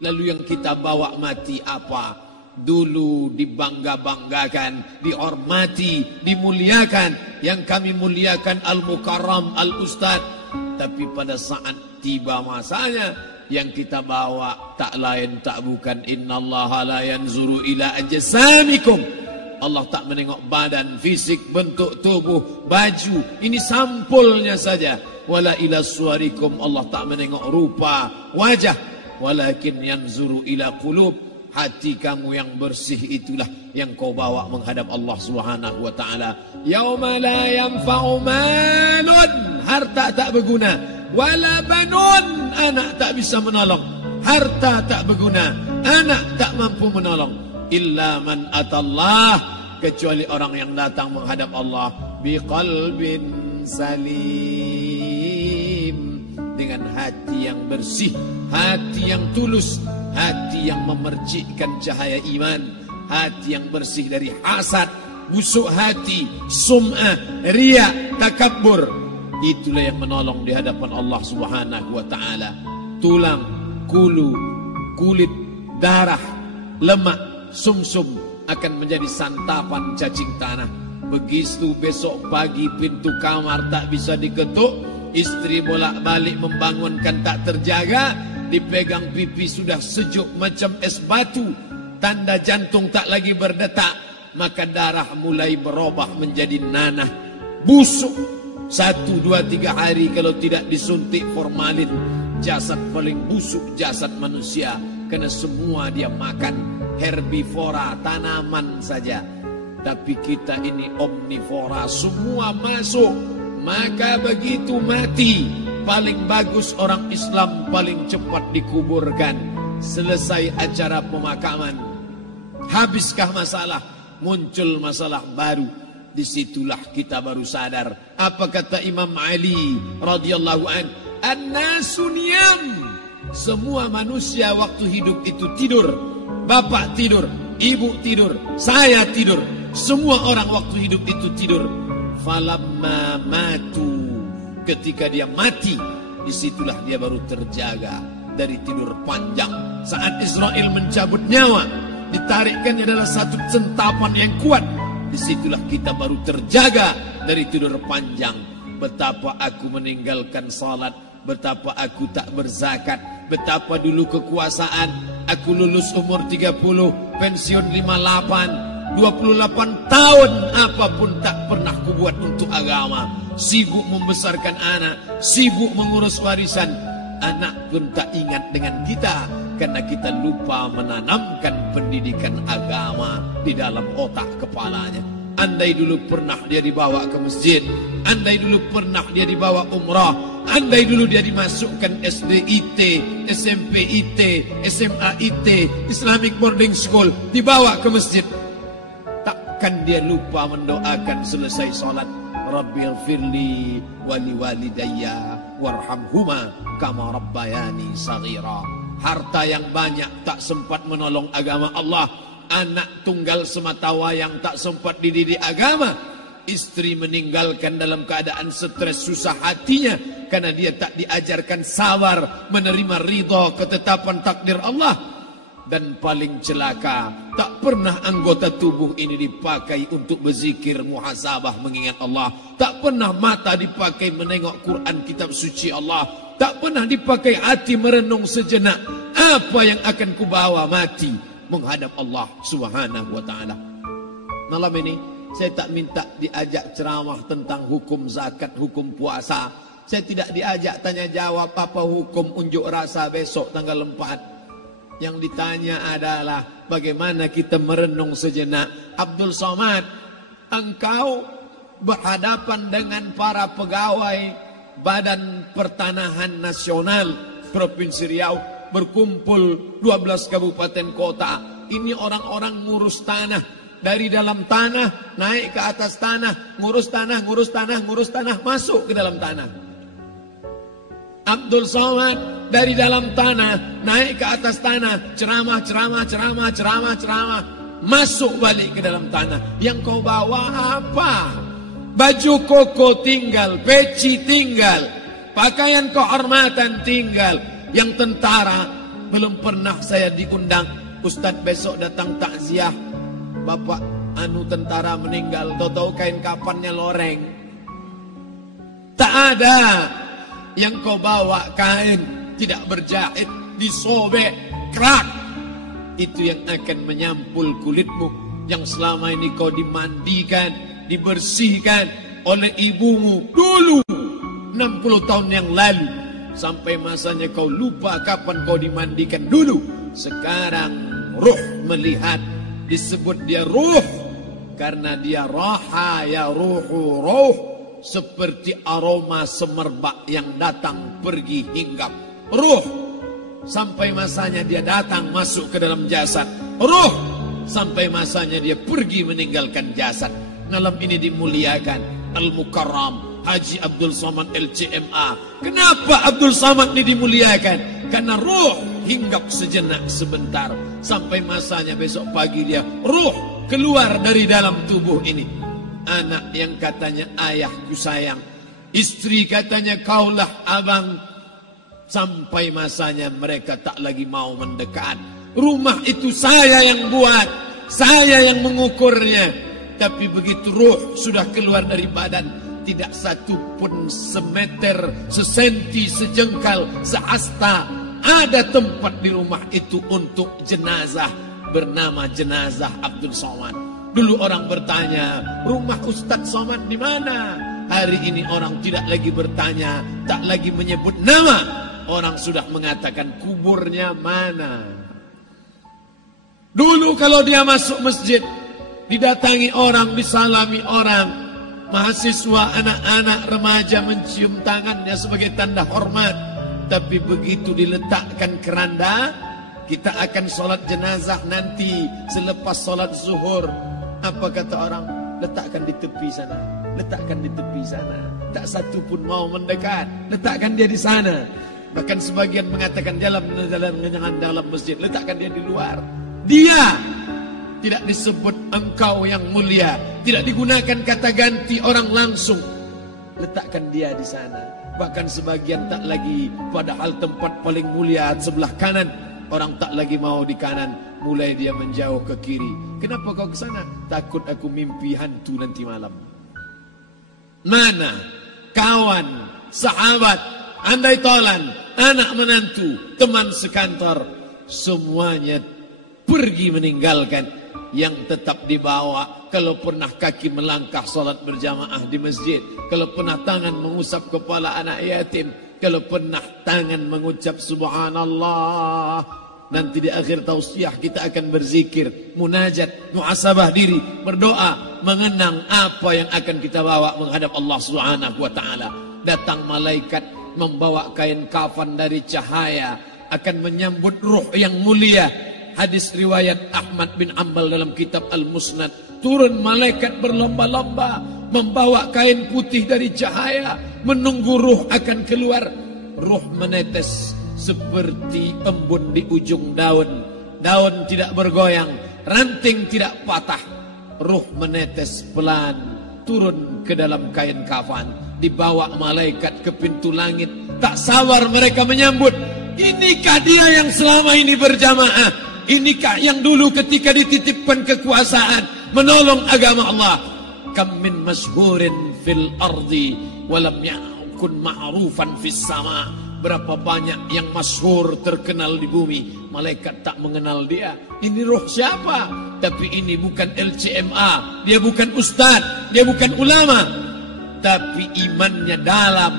Lalu yang kita bawa mati apa? Dulu dibangga-banggakan, dihormati, dimuliakan. Yang kami muliakan Al-Mukarram, Al-Ustad. Tapi pada saat tiba masanya, yang kita bawa tak lain tak bukan innallaha la yanzuru ila ajsamikum. Allah tak menengok badan, fisik, bentuk tubuh, baju. Ini sampulnya saja. Wala ila suwarikum. Allah tak menengok rupa, wajah. Walakin yanzuru ila qulub. Hati kamu yang bersih itulah yang kau bawa menghadap Allah Subhanahu wa taala. Yauma la yanfa'u malun, harta tak berguna, wala banun, anak tak bisa menolong. Harta tak berguna, anak tak mampu menolong. Illa man atallah, kecuali orang yang datang menghadap Allah biqalbin salim, dengan hati yang bersih, hati yang tulus, hati yang memercikkan cahaya iman, hati yang bersih dari hasad, busuk hati, sum'ah, riya, takabbur. Itulah yang menolong di hadapan Allah Subhanahu wa taala. Tulang, kulu, kulit, darah, lemak, sumsum akan menjadi santapan cacing tanah. Begitu besok pagi pintu kamar tak bisa diketuk, istri bolak-balik membangunkan tak terjaga, dipegang pipi sudah sejuk macam es batu, tanda jantung tak lagi berdetak, maka darah mulai berubah menjadi nanah, busuk. 1, 2, 3 hari kalau tidak disuntik formalin, jasad paling busuk jasad manusia, karena semua dia makan herbivora, tanaman saja. Tapi kita ini omnivora, semua masuk. Maka begitu mati, paling bagus orang Islam paling cepat dikuburkan. Selesai acara pemakaman, habiskah masalah, muncul masalah baru. Disitulah kita baru sadar. Apa kata Imam Ali radhiyallahu an? An-nasu niyam. Semua manusia waktu hidup itu tidur. Bapak tidur, ibu tidur, saya tidur. Semua orang waktu hidup itu tidur. Falamma matu, ketika dia mati, disitulah dia baru terjaga dari tidur panjang. Saat Israel mencabut nyawa, ditarikkannya adalah satu centapan yang kuat. Disitulah kita baru terjaga dari tidur panjang. Betapa aku meninggalkan salat, betapa aku tak berzakat, betapa dulu kekuasaan. Aku lulus umur 30, pensiun 58, 28 tahun apapun tak pernah kubuat untuk agama. Sibuk membesarkan anak, sibuk mengurus warisan. Anak pun tak ingat dengan kita, karena kita lupa menanamkan pendidikan agama di dalam otak kepalanya. Andai dulu pernah dia dibawa ke masjid, andai dulu pernah dia dibawa umrah, andai dulu dia dimasukkan SD IT, SMP IT, SMA IT, Islamic Boarding School, dibawa ke masjid, takkan dia lupa mendoakan selesai sholat, Rabbighfirli wali walidayya warhamhuma kama rabbayani saghira. Harta yang banyak tak sempat menolong agama Allah. Anak tunggal semata wayang tak sempat dididik agama. Istri meninggalkan dalam keadaan stres susah hatinya, karena dia tak diajarkan sabar menerima ridha ketetapan takdir Allah. Dan paling celaka, tak pernah anggota tubuh ini dipakai untuk berzikir, muhasabah, mengingat Allah. Tak pernah mata dipakai menengok Quran, kitab suci Allah. Tak pernah dipakai hati merenung sejenak. Apa yang akan kubawa mati menghadap Allah Subhanahu wa ta'ala. Malam ini saya tak minta diajak ceramah tentang hukum zakat, hukum puasa. Saya tidak diajak tanya jawab apa hukum unjuk rasa besok tanggal 4. Yang ditanya adalah bagaimana kita merenung sejenak. Abdul Somad, engkau berhadapan dengan para pegawai Badan Pertanahan Nasional Provinsi Riau, berkumpul 12 kabupaten kota. Ini orang-orang ngurus tanah, dari dalam tanah naik ke atas tanah, ngurus tanah, ngurus tanah, ngurus tanah, masuk ke dalam tanah. Abdul Somad dari dalam tanah naik ke atas tanah, ceramah, ceramah, ceramah, ceramah, ceramah, masuk balik ke dalam tanah. Yang kau bawa apa? Baju koko tinggal, peci tinggal, pakaian kehormatan tinggal. Yang tentara belum pernah saya diundang. Ustadz besok datang takziah, bapak tentara meninggal, tahu-tahu kain kafannya loreng. Tak ada. Yang kau bawa kain tidak berjahit, disobek, kerak. Itu yang akan menyampul kulitmu, yang selama ini kau dimandikan, dibersihkan oleh ibumu dulu 60 tahun yang lalu. Sampai masanya kau lupa kapan kau dimandikan dulu. Sekarang ruh melihat, disebut dia ruh karena dia raha ya ruhu ruh, seperti aroma semerbak yang datang pergi hinggap. Ruh sampai masanya dia datang masuk ke dalam jasad. Ruh sampai masanya dia pergi meninggalkan jasad. Malam ini dimuliakan Al-Mukarram Haji Abdul Somad LCMA. Kenapa Abdul Somad ini dimuliakan? Karena ruh hinggap sejenak sebentar, sampai masanya besok pagi dia ruh keluar dari dalam tubuh ini. Anak yang katanya ayahku sayang, istri katanya kaulah abang, sampai masanya mereka tak lagi mau mendekat. Rumah itu saya yang buat, saya yang mengukurnya. Tapi begitu ruh sudah keluar dari badan, tidak satu pun semeter, sesenti, sejengkal, seasta ada tempat di rumah itu untuk jenazah bernama jenazah Abdul Somad. Dulu orang bertanya, rumah Ustadz Somad di mana? Hari ini orang tidak lagi bertanya, tak lagi menyebut nama. Orang sudah mengatakan kuburnya mana. Dulu kalau dia masuk masjid, didatangi orang, disalami orang, mahasiswa, anak-anak, remaja mencium tangannya sebagai tanda hormat. Tapi begitu diletakkan keranda, kita akan sholat jenazah nanti selepas sholat zuhur. Apa kata orang? Letakkan di tepi sana, letakkan di tepi sana. Tak satu pun mau mendekat, letakkan dia di sana. Bahkan sebagian mengatakan jangan dalam masjid, letakkan dia di luar. Dia tidak disebut engkau yang mulia, tidak digunakan kata ganti orang langsung. Letakkan dia di sana. Bahkan sebagian tak lagi, padahal tempat paling mulia sebelah kanan, orang tak lagi mau di kanan, mulai dia menjauh ke kiri. Kenapa kau ke sana? Takut aku mimpi hantu nanti malam. Mana kawan, sahabat, andai tolan, anak menantu, teman sekantor, semuanya pergi meninggalkan. Yang tetap dibawa, kalau pernah kaki melangkah salat berjamaah di masjid, kalau pernah tangan mengusap kepala anak yatim, kalau pernah tangan mengucap subhanallah. Nanti di akhir tausiah kita akan berzikir, munajat, muhasabah diri, berdoa, mengenang apa yang akan kita bawa menghadap Allah Subhanahu wa taala. Datang malaikat membawa kain kafan dari cahaya, akan menyambut ruh yang mulia. Hadis riwayat Ahmad bin Ambal dalam kitab Al-Musnad, turun malaikat berlomba-lomba membawa kain putih dari cahaya, menunggu ruh akan keluar. Ruh menetes seperti embun di ujung daun. Daun tidak bergoyang, ranting tidak patah. Ruh menetes pelan, turun ke dalam kain kafan, dibawa malaikat ke pintu langit. Tak sabar mereka menyambut. Inikah dia yang selama ini berjamaah? Inikah yang dulu ketika dititipkan kekuasaan menolong agama Allah? Kam min masyhurin fil ardi walam yakun ma'rufan fis sama. Berapa banyak yang masyhur terkenal di bumi, malaikat tak mengenal dia. Ini roh siapa? Tapi ini bukan LCMA, dia bukan ustadz, dia bukan ulama, tapi imannya dalam.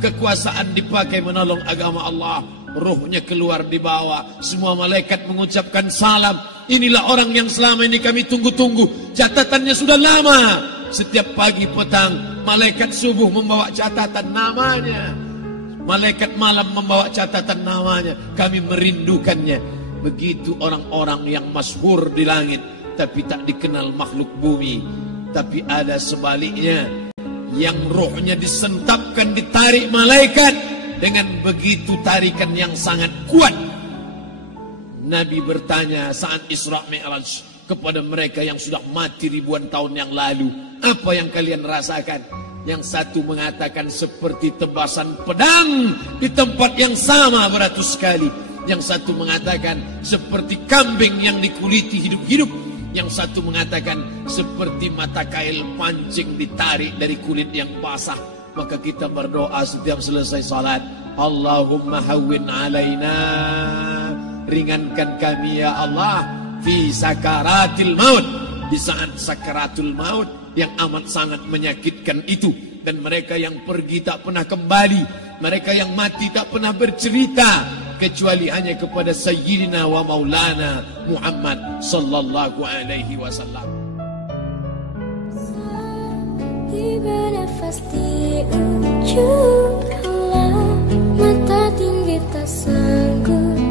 Kekuasaan dipakai menolong agama Allah. Ruhnya keluar di bawah, semua malaikat mengucapkan salam. Inilah orang yang selama ini kami tunggu-tunggu. Catatannya sudah lama. Setiap pagi petang, malaikat subuh membawa catatan namanya, malaikat malam membawa catatan namanya. Kami merindukannya. Begitu orang-orang yang masyhur di langit, tapi tak dikenal makhluk bumi. Tapi ada sebaliknya, yang rohnya disentapkan, ditarik malaikat dengan begitu tarikan yang sangat kuat. Nabi bertanya saat Isra Mi'raj kepada mereka yang sudah mati ribuan tahun yang lalu, apa yang kalian rasakan? Yang satu mengatakan seperti tebasan pedang di tempat yang sama beratus kali. Yang satu mengatakan seperti kambing yang dikuliti hidup-hidup. Yang satu mengatakan seperti mata kail pancing ditarik dari kulit yang basah. Maka kita berdoa setiap selesai salat, Allahumma hawwin alaina, ringankan kami ya Allah, fi sakaratil maut, di saat sakaratul maut yang amat sangat menyakitkan itu. Dan mereka yang pergi tak pernah kembali, mereka yang mati tak pernah bercerita, kecuali hanya kepada Sayyidina wa Maulana Muhammad sallallahu alaihi wasallam. Tiba nafas di ujung hawa, mata tinggi tak sanggup